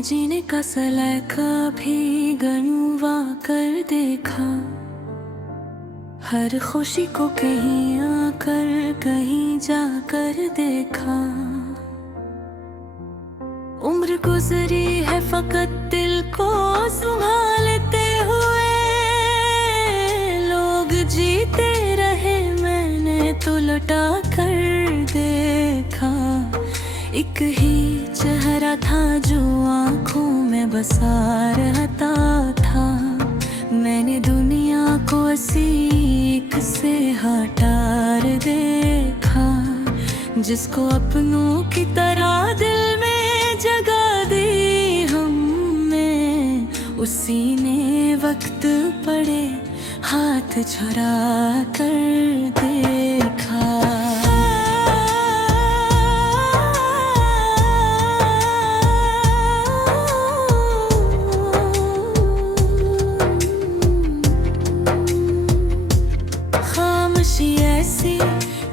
जीने का सलीका भी गनवा कर देखा। हर खुशी को कहीं आकर कहीं जाकर देखा। उम्र गुजरी है फकत दिल को संभालते हुए। लोग जीते रहे मैंने तो लौटा कर देखा। एक ही चेहरा था जो आंखों में बसा रहता था। मैंने दुनिया को सीख से हटार देखा। जिसको अपनों की तरह दिल में जगह दी हमने, उसी ने वक्त पड़े हाथ छुड़ा कर देखा। खामोशी ऐसी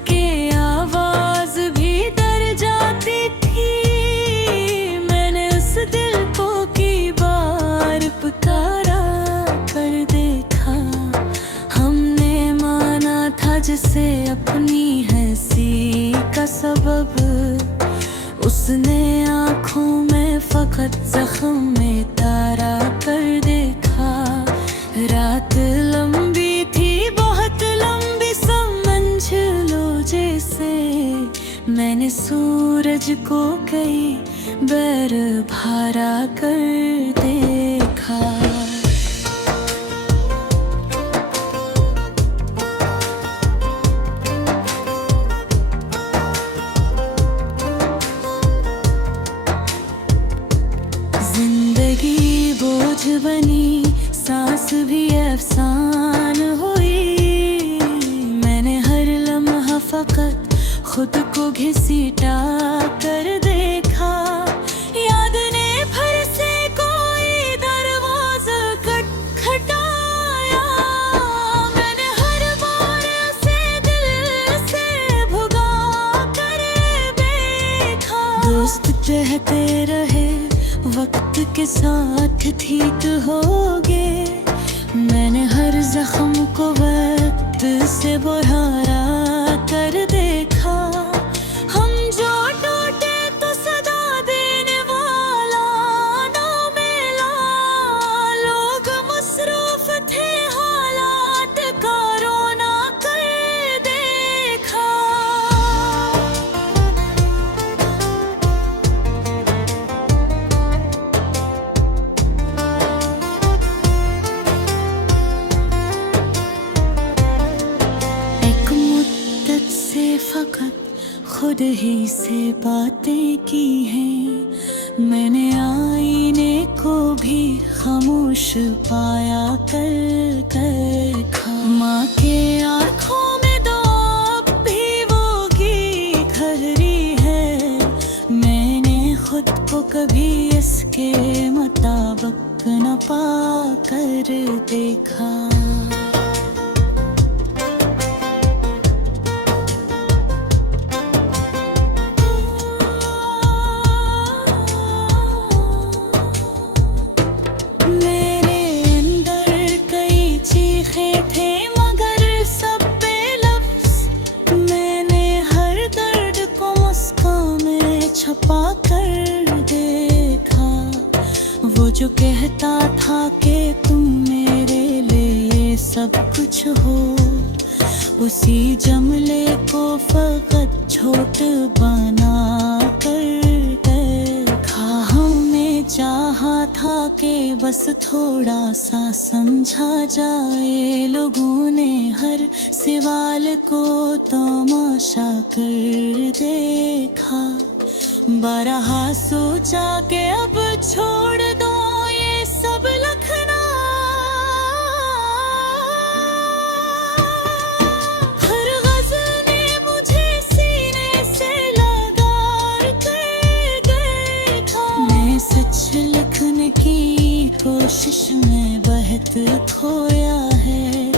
के आवाज भी डर जाती थी। मैंने उस दिल को की बार पुकारा कर देखा। हमने माना था जिसे अपनी हंसी का सबब, उसने आँखों में फकत जख्म में तारा कर देखा। रात लंबी थी बहुत लंबी, समझ लो जैसे मैंने सूरज को कई बैर भारा कर देखा। जिंदगी बोझ बनी, सांस भी अफसान हुई। मैंने हर लम्हा फकत खुद को घसीटा कर देखा। याद ने फिर से कोई दरवाजा खटखटाया। मैंने हर बार उसे दिल से भुगा कर देखा। दोस्त कहते रहे वक्त के साथ ठीक होगे। मैंने हर जख्म को वक्त से बुहारा कर देखा। हम जो टूटे तो सदा देने वाला ना मिला। लोग मसरूफ थे हालात का रोना कर देखा। फकत खुद ही से बातें की हैं। मैंने आईने को भी खामोश पाया कर खा। माँ के आँखों में दो अब भी वो की खरी है। मैंने खुद को कभी इसके मुताबिक न पा कर देखा। छुपा कर देखा। वो जो कहता था कि तुम मेरे लिए सब कुछ हो, उसी जमले को फकत छोट बना कर देखा। हमने चाहा था कि बस थोड़ा सा समझा जाए। लोगों ने हर सवाल को तमाशा कर देखा। बरहा सोचा कि अब छोड़ दो ये सब लखना। हर गज़ल ने मुझे सीने से लगा कर देखा। मैं सच लिखने की कोशिश में बहत खोया है।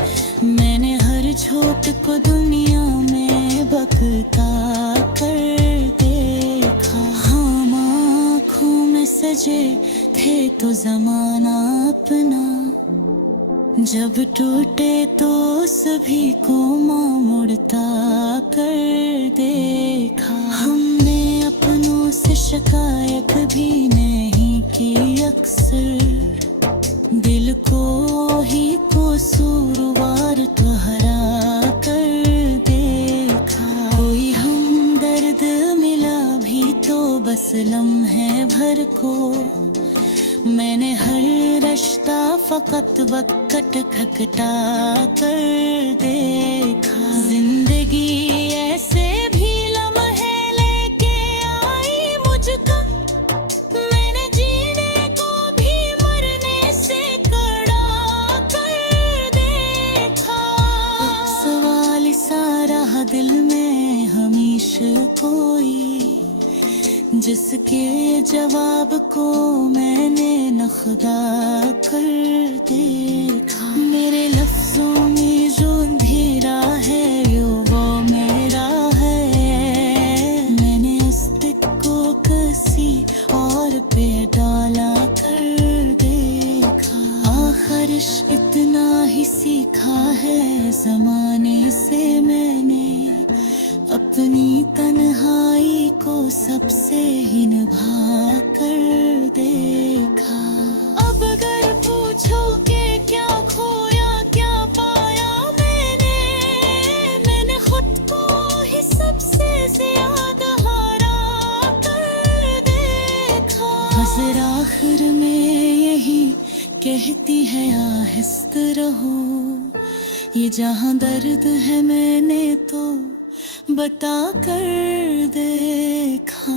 मैंने हर झूठ को दुनिया में बकता कर देखा। हम आँखों में सजे थे तो जमाना अपना, जब टूटे तो सभी को माँ मुड़ता कर देखा। हमने अपनों से शिकायत भी नहीं की अक्सर, दिल को ही कसूरवार ठहरा कर देखा। कोई हमदर्द मिला भी तो बस लम्हे भर को, मैंने हर रिश्ता फकत वक्त खटखटा कर देखा। जिंदगी ऐसे भी लम्हे लेके आई मुझको, मैंने जीने को भी मरने से कड़ा कर देखा। सवाल सारा दिल में हमेशा कोई, जिसके जवाब को मैंने न खुदा कर देखा। मेरे लफ्जों में जो अंधेरा है वो मेरा है, मैंने अस्तिक को किसी और पे डाला कर देखा। आखिर इतना ही सीखा है जमाने से मैंने, अपनी तन्हाई को सबसे ही निभा कर देखा। अब अगर पूछो कि क्या खोया क्या पाया मैंने खुद को ही सबसे ज्यादा हारा कर देखा। नज़र आखिर में यही कहती है आहिस्ते रहो, ये जहां दर्द है मैंने तो बता कर देखा।